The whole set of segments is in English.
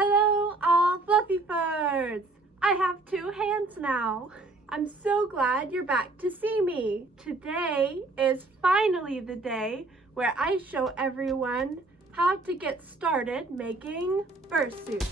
Hello, all fluffy furs! I have 2 hands now. I'm so glad you're back to see me. Today is finally the day where I show everyone how to get started making fursuits.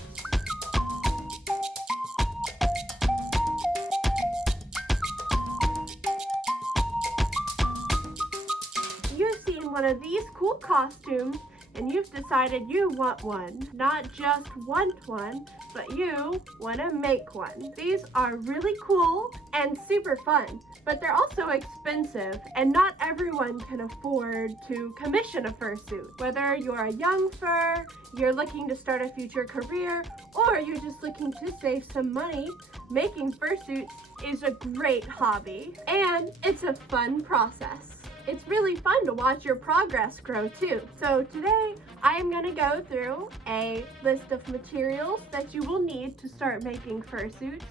You've seen one of these cool costumes and you've decided you want one. Not just want one, but you want to make one. These are really cool and super fun, but they're also expensive and not everyone can afford to commission a fursuit. Whether you're a young fur, you're looking to start a future career, or you're just looking to save some money, making fursuits is a great hobby and it's a fun process. It's really fun to watch your progress grow too. So today I am going to go through a list of materials that you will need to start making fursuits,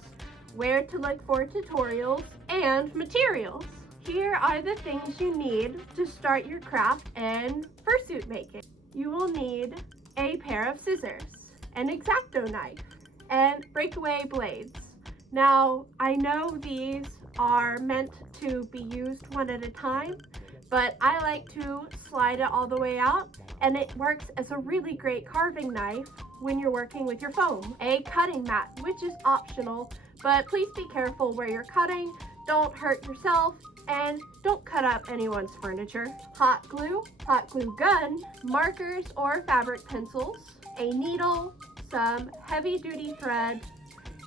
where to look for tutorials, and materials. Here are the things you need to start your craft in fursuit making. You will need a pair of scissors, an X-Acto knife, and breakaway blades. Now, I know these are meant to be used one at a time, but I like to slide it all the way out, and it works as a really great carving knife when you're working with your foam. A cutting mat, which is optional, but please be careful where you're cutting, don't hurt yourself, and don't cut up anyone's furniture. Hot glue gun, markers or fabric pencils, a needle, some heavy-duty thread,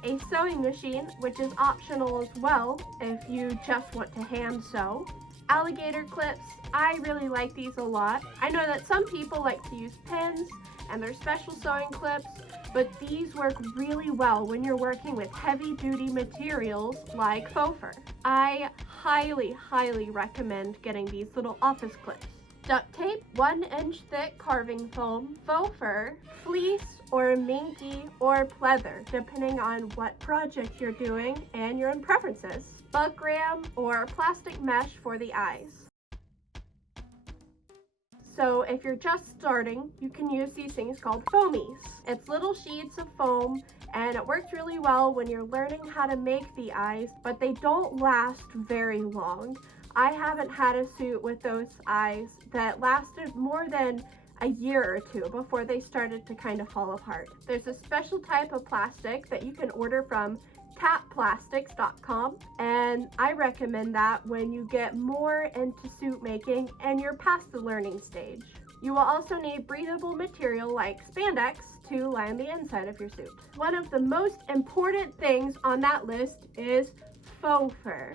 a sewing machine, which is optional as well if you just want to hand sew, alligator clips. I really like these a lot. I know that some people like to use pins and their special sewing clips, but these work really well when you're working with heavy-duty materials like faux fur. I highly recommend getting these little office clips. Duct tape, 1-inch thick carving foam, faux fur, fleece, or minky, or pleather, depending on what project you're doing and your own preferences. Buckram or plastic mesh for the eyes. So if you're just starting, you can use these things called foamies. It's little sheets of foam and it works really well when you're learning how to make the eyes, but they don't last very long. I haven't had a suit with those eyes that lasted more than a year or 2 before they started to kind of fall apart. There's a special type of plastic that you can order from tapplastics.com, and I recommend that when you get more into suit making and you're past the learning stage. You will also need breathable material like spandex to line the inside of your suit. One of the most important things on that list is faux fur.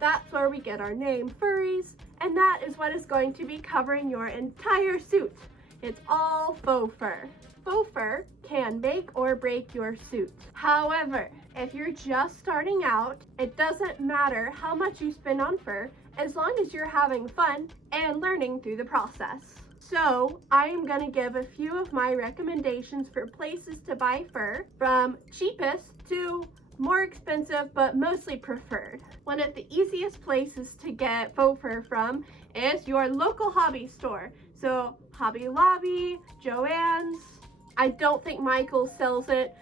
That's where we get our name, furries, and that is what is going to be covering your entire suit. It's all faux fur. Faux fur can make or break your suit. However, if you're just starting out, it doesn't matter how much you spend on fur as long as you're having fun and learning through the process. So I am going to give a few of my recommendations for places to buy fur, from cheapest to more expensive but mostly preferred. One of the easiest places to get faux fur from is your local hobby store. So Hobby Lobby, Joann's. I don't think Michael's sells it,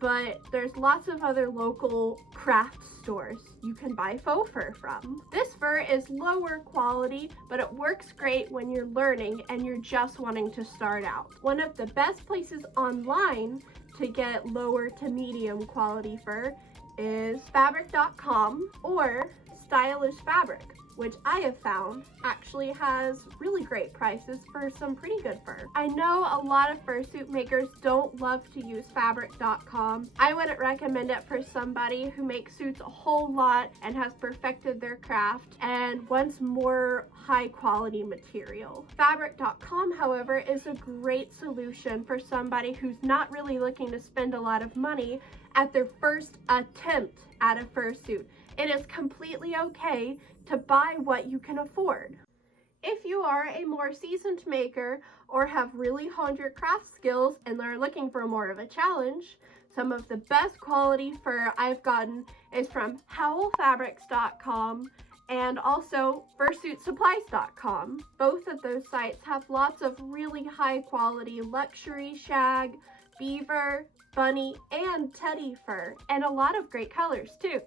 but there's lots of other local craft stores you can buy faux fur from. This fur is lower quality, but it works great when you're learning and you're just wanting to start out. One of the best places online to get lower to medium quality fur is fabric.com or Stylish Fabric, which I have found actually has really great prices for some pretty good fur. I know a lot of fursuit makers don't love to use fabric.com. I wouldn't recommend it for somebody who makes suits a whole lot and has perfected their craft and wants more high quality material. Fabric.com, however, is a great solution for somebody who's not really looking to spend a lot of money at their first attempt at a fursuit. It is completely okay to buy what you can afford. If you are a more seasoned maker or have really honed your craft skills and are looking for more of a challenge, some of the best quality fur I've gotten is from howlfabrics.com and also fursuitsupplies.com. Both of those sites have lots of really high quality luxury shag, beaver, bunny, and teddy fur, and a lot of great colors too.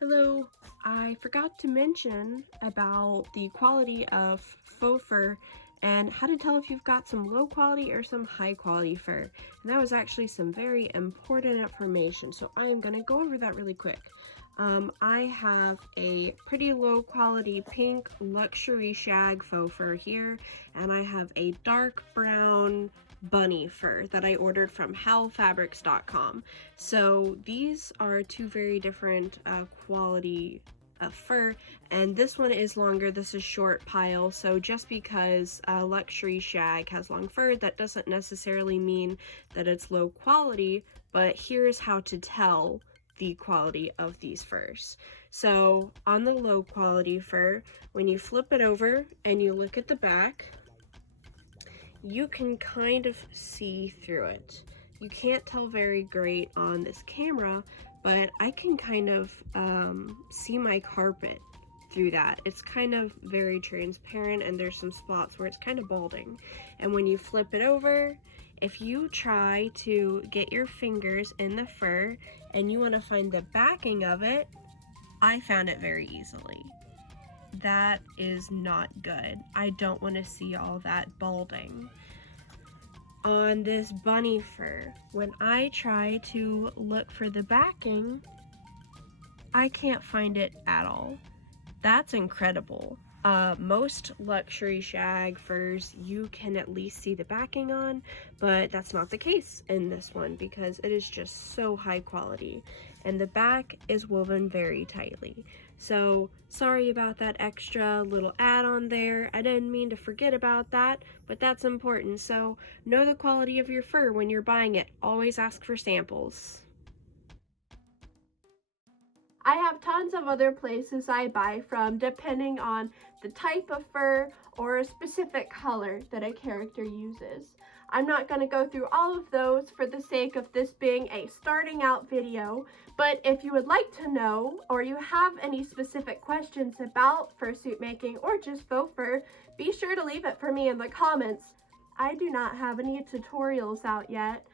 Hello, I forgot to mention about the quality of faux fur and how to tell if you've got some low quality or some high quality fur. And that was actually some very important information, so I am going to go over that really quick. I have a pretty low quality pink luxury shag faux fur here, and I have a dark brown bunny fur that I ordered from howlfabrics.com. So these are two very different quality fur, and this one is longer, this is short pile. So just because luxury shag has long fur, that doesn't necessarily mean that it's low quality, but here's how to tell the quality of these furs. So on the low quality fur, when you flip it over and you look at the back, you can kind of see through it. You can't tell very great on this camera, but I can kind of see my carpet through that. It's kind of very transparent, and there's some spots where it's kind of balding. And when you flip it over, if you try to get your fingers in the fur and you want to find the backing of it, I found it very easily. That is not good. I don't want to see all that balding. On this bunny fur, when I try to look for the backing, I can't find it at all. That's incredible. Most luxury shag furs you can at least see the backing on, but that's not the case in this one because it is just so high quality, and the back is woven very tightly. So sorry about that extra little add-on there. I didn't mean to forget about that, but that's important. So know the quality of your fur when you're buying it. Always ask for samples. I have tons of other places I buy from depending on the type of fur or a specific color that a character uses. I'm not going to go through all of those for the sake of this being a starting out video, but if you would like to know or you have any specific questions about fursuit making or just faux fur, be sure to leave it for me in the comments. I do not have any tutorials out yet,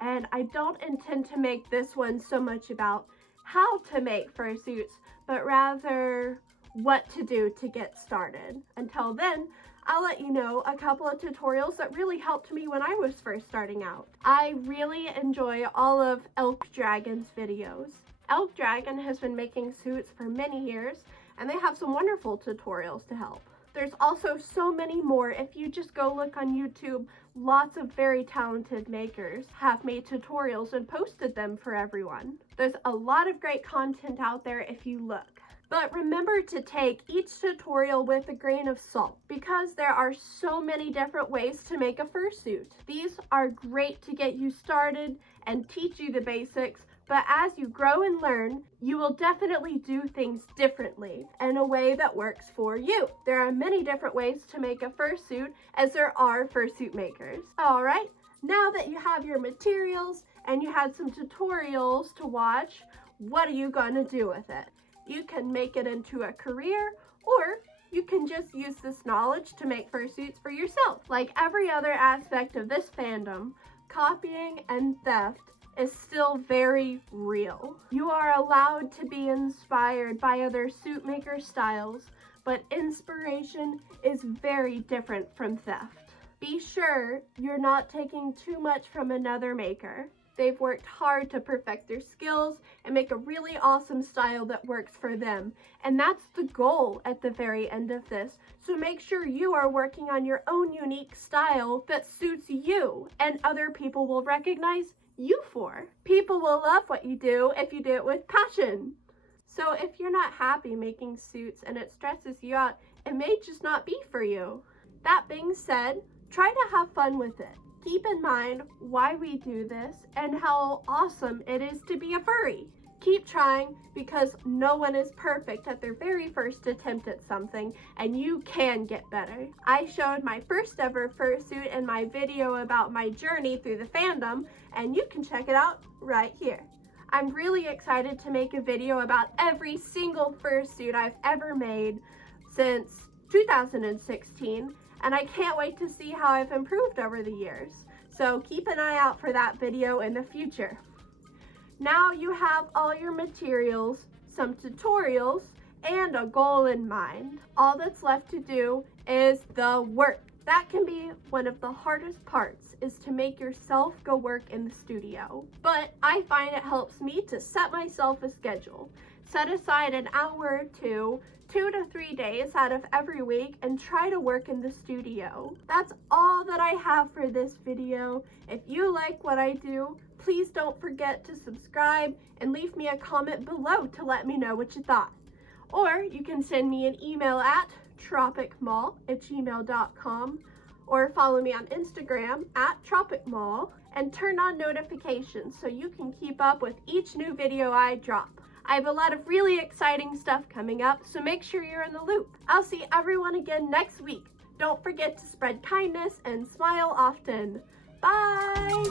and I don't intend to make this one so much about how to make fursuits, but rather what to do to get started. Until then, I'll let you know a couple of tutorials that really helped me when I was first starting out. I really enjoy all of Elk Dragon's videos. Elk Dragon has been making suits for many years, and they have some wonderful tutorials to help. There's also so many more. If you just go look on YouTube, lots of very talented makers have made tutorials and posted them for everyone. There's a lot of great content out there if you look. But remember to take each tutorial with a grain of salt because there are so many different ways to make a fursuit. These are great to get you started and teach you the basics, but as you grow and learn, you will definitely do things differently in a way that works for you. There are many different ways to make a fursuit as there are fursuit makers. All right, now that you have your materials and you had some tutorials to watch, what are you going to do with it? You can make it into a career, or you can just use this knowledge to make fursuits for yourself. Like every other aspect of this fandom, copying and theft is still very real. You are allowed to be inspired by other suit maker styles, but inspiration is very different from theft. Be sure you're not taking too much from another maker. They've worked hard to perfect their skills and make a really awesome style that works for them. And that's the goal at the very end of this. So make sure you are working on your own unique style that suits you and other people will recognize you for. People will love what you do if you do it with passion. So if you're not happy making suits and it stresses you out, it may just not be for you. That being said, try to have fun with it. Keep in mind why we do this and how awesome it is to be a furry. Keep trying because no one is perfect at their very first attempt at something, and you can get better. I showed my first ever fursuit in my video about my journey through the fandom, and you can check it out right here. I'm really excited to make a video about every single fursuit I've ever made since 2016, and I can't wait to see how I've improved over the years. So keep an eye out for that video in the future. Now you have all your materials, some tutorials, and a goal in mind. All that's left to do is the work. That can be one of the hardest parts, is to make yourself go work in the studio. But I find it helps me to set myself a schedule. Set aside an hour or two, 2 to 3 days out of every week, and try to work in the studio. That's all that I have for this video. If you like what I do, please don't forget to subscribe and leave me a comment below to let me know what you thought. Or you can send me an email at tropicmall@gmail.com, or follow me on Instagram at tropicmall, and turn on notifications so you can keep up with each new video I drop. I have a lot of really exciting stuff coming up, so make sure you're in the loop. I'll see everyone again next week. Don't forget to spread kindness and smile often. Bye!